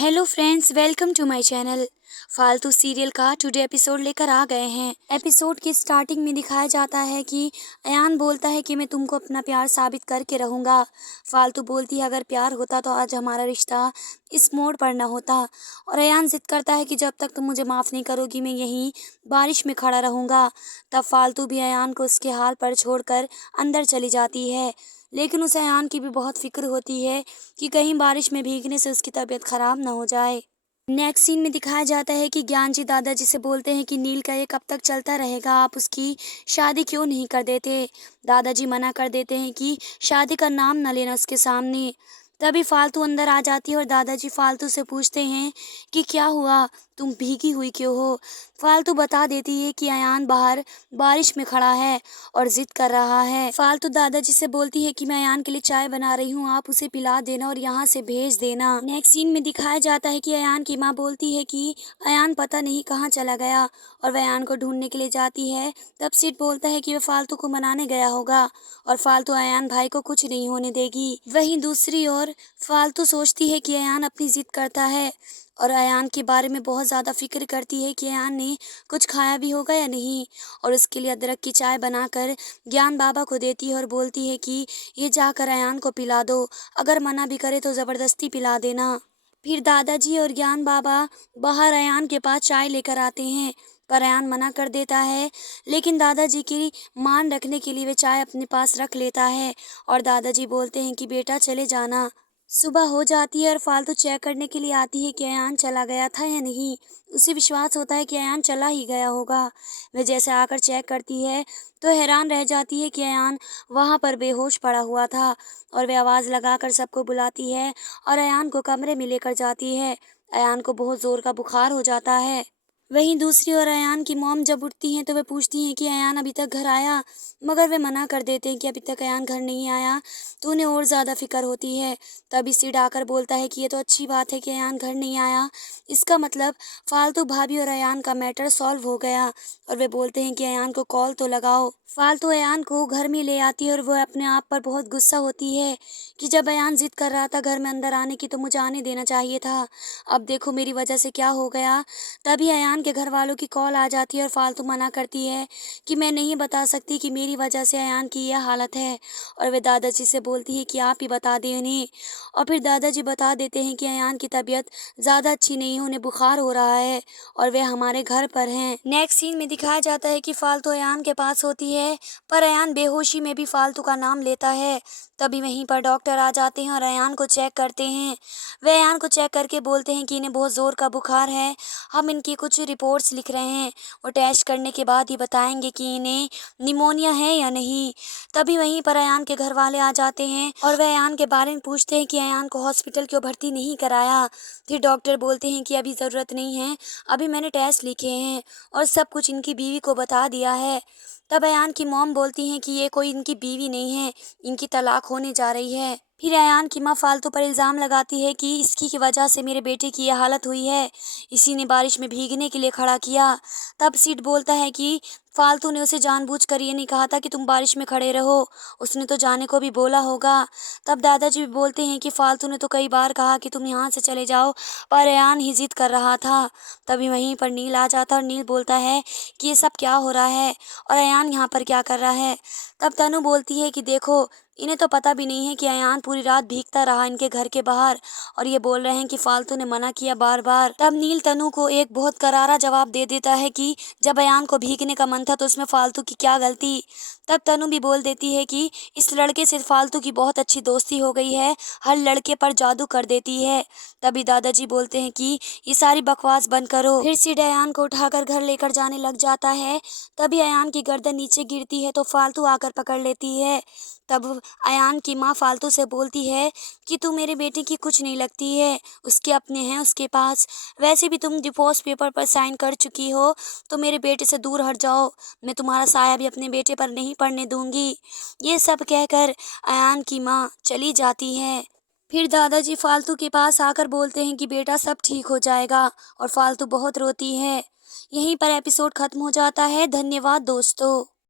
Hello friends, welcome to my channel. फालतू serial का today episode लेकर आ गए हैं। एपिसोड की स्टार्टिंग में दिखाया जाता है कि अयान बोलता है कि मैं तुमको अपना प्यार साबित करके रहूँगा। फालतू बोलती है अगर प्यार होता तो आज हमारा रिश्ता इस मोड़ पर ना होता। और अयान जिद करता है कि जब तक तुम मुझे माफ़ नहीं करोगी मैं यहीं बारिश में खड़ा रहूँगा। तब फालतू भी अयान को उसके हाल पर छोड़कर अंदर चली जाती है। लेकिन उसे अयान की भी बहुत फिक्र होती है कि कहीं बारिश में भीगने से उसकी तबीयत खराब ना हो जाए। नेक्स्ट सीन में दिखाया जाता है कि ज्ञानजी दादाजी से बोलते हैं कि नील का ये कब तक चलता रहेगा, आप उसकी शादी क्यों नहीं कर देते। दादाजी मना कर देते हैं कि शादी का नाम न लेना उसके सामने। तभी फालतू अंदर आ जाती है और दादाजी फालतू से पूछते हैं कि क्या हुआ, तुम भीगी हुई क्यों हो। फालतू बता देती है कि अयान बाहर बारिश में खड़ा है और जिद कर रहा है। फालतू दादाजी से बोलती है कि मैं अयान के लिए चाय बना रही हूँ, आप उसे पिला देना और यहाँ से भेज देना। नेक्स्ट सीन में दिखाया जाता है कि अयान की माँ बोलती है कि अयान पता नहीं कहाँ चला गया और वह अयान को ढूंढने के लिए जाती है। तब सिड बोलता है कि वह फालतू को मनाने गया होगा और फालतू अयान भाई को कुछ नहीं होने देगी। वहीं दूसरी ओर फालतू सोचती है कि अयान अपनी जिद करता है और अयान के बारे में बहुत ज़्यादा फिक्र करती है कि अयान ने कुछ खाया भी होगा या नहीं। और उसके लिए अदरक की चाय बनाकर ज्ञान बाबा को देती है और बोलती है कि ये जाकर अयान को पिला दो, अगर मना भी करे तो ज़बरदस्ती पिला देना। फिर दादाजी और ज्ञान बाबा बाहर अयान के पास चाय लेकर आते हैं पर अयान मना कर देता है। लेकिन दादाजी की मान रखने के लिए वे चाय अपने पास रख लेता है और दादाजी बोलते हैं कि बेटा चले जाना। सुबह हो जाती है और फालतू चेक करने के लिए आती है कि अयान चला गया था या नहीं। उसे विश्वास होता है कि अयान चला ही गया होगा। वह जैसे आकर चेक करती है तो हैरान रह जाती है कि अयान वहाँ पर बेहोश पड़ा हुआ था और वह आवाज़ लगाकर सबको बुलाती है और अयान को कमरे में लेकर जाती है। अयान को बहुत ज़ोर का बुखार हो जाता है। वहीं दूसरी ओर अयान की मॉम जब उठती हैं तो वे पूछती हैं कि अयान अभी तक घर आया, मगर वे मना कर देते हैं कि अभी तक अयान घर नहीं आया। तो उन्हें और ज़्यादा फिक्र होती है। तभी सिड आकर बोलता है कि ये तो अच्छी बात है कि अयान घर नहीं आया, इसका मतलब फालतू भाभी और अयान का मैटर सॉल्व हो गया। और वे बोलते हैं कि अयान को कॉल तो लगाओ। फालतू अयान को घर में ले आती है और वह अपने आप पर बहुत गुस्सा होती है कि जब अयान जिद कर रहा था घर में अंदर आने की तो मुझे आने देना चाहिए था, अब देखो मेरी वजह से क्या हो गया। तभी अयान के घर वालों की कॉल आ जाती है और फालतू मना करती है कि मैं नहीं बता सकती कि मेरी वजह से अयान की यह हालत है। और वे दादाजी से बोलती है कि आप ही बता दें उन्हें। और फिर दादाजी बता देते हैं कि अयान की तबीयत ज़्यादा अच्छी नहीं है, उन्हें बुखार हो रहा है और वे हमारे घर पर हैं। नेक्स्ट सीन में दिखाया जाता है कि फालतू अयान के पास होती है पर अयान बेहोशी में भी फालतू का नाम लेता है। तभी वहीं पर डॉक्टर आ जाते हैं और अयान को चेक करते हैं। वे अयान को चेक करके बोलते हैं कि इन्हें बहुत ज़ोर का बुखार है, हम इनकी कुछ रिपोर्ट्स लिख रहे हैं और टेस्ट करने के बाद ही बताएंगे कि इन्हें निमोनिया है या नहीं। तभी वहीं पर अयान के घर वाले आ जाते हैं और वह अयान के बारे में पूछते हैं कि अयान को हॉस्पिटल क्यों भर्ती नहीं कराया। फिर डॉक्टर बोलते हैं कि अभी ज़रूरत नहीं है, अभी मैंने टेस्ट लिखे हैं और सब कुछ इनकी बीवी को बता दिया है। तब अयान की मॉम बोलती हैं कि ये कोई इनकी बीवी नहीं है, इनकी तलाक होने जा रही है। फिर अयान की माँ फालतू पर इल्ज़ाम लगाती है कि इसकी की वजह से मेरे बेटे की यह हालत हुई है, इसी ने बारिश में भीगने के लिए खड़ा किया। तब सिड बोलता है कि फालतू ने उसे जानबूझकर ये नहीं कहा था कि तुम बारिश में खड़े रहो, उसने तो जाने को भी बोला होगा। तब दादाजी भी बोलते हैं कि फालतू ने तो कई बार कहा कि तुम यहाँ से चले जाओ पर अयान ही जिद कर रहा था। तभी वहीं पर नील आ जाता और नील बोलता है कि ये सब क्या हो रहा है और अयान यहाँ पर क्या कर रहा है। तब तनु बोलती है कि देखो इन्हें तो पता भी नहीं है कि अयान पूरी रात भीगता रहा इनके घर के बाहर और ये बोल रहे हैं कि फालतू ने मना किया बार बार। तब नील तनु को एक बहुत करारा जवाब दे देता है कि जब अयान को भीगने का मन था तो उसमें फालतू की क्या गलती। तब तनु भी बोल देती है कि इस लड़के से फालतू की बहुत अच्छी दोस्ती हो गई है, हर लड़के पर जादू कर देती है। तभी दादाजी बोलते हैं कि ये सारी बकवास बंद करो। फिर सिड अयान को उठाकर घर लेकर जाने लग जाता है। तभी अयान की गर्दन नीचे गिरती है तो फालतू आकर पकड़ लेती है। तब अयान की माँ फालतू से बोलती है कि तू मेरे बेटे की कुछ नहीं लगती है, उसके अपने हैं उसके पास, वैसे भी तुम डिवोर्स पेपर पर साइन कर चुकी हो तो मेरे बेटे से दूर हट जाओ, मैं तुम्हारा साया भी अपने बेटे पर नहीं पड़ने दूंगी। ये सब कहकर अयान की माँ चली जाती है। फिर दादाजी फालतू के पास आकर बोलते हैं कि बेटा सब ठीक हो जाएगा और फालतू बहुत रोती है। यहीं पर एपिसोड खत्म हो जाता है। धन्यवाद दोस्तों।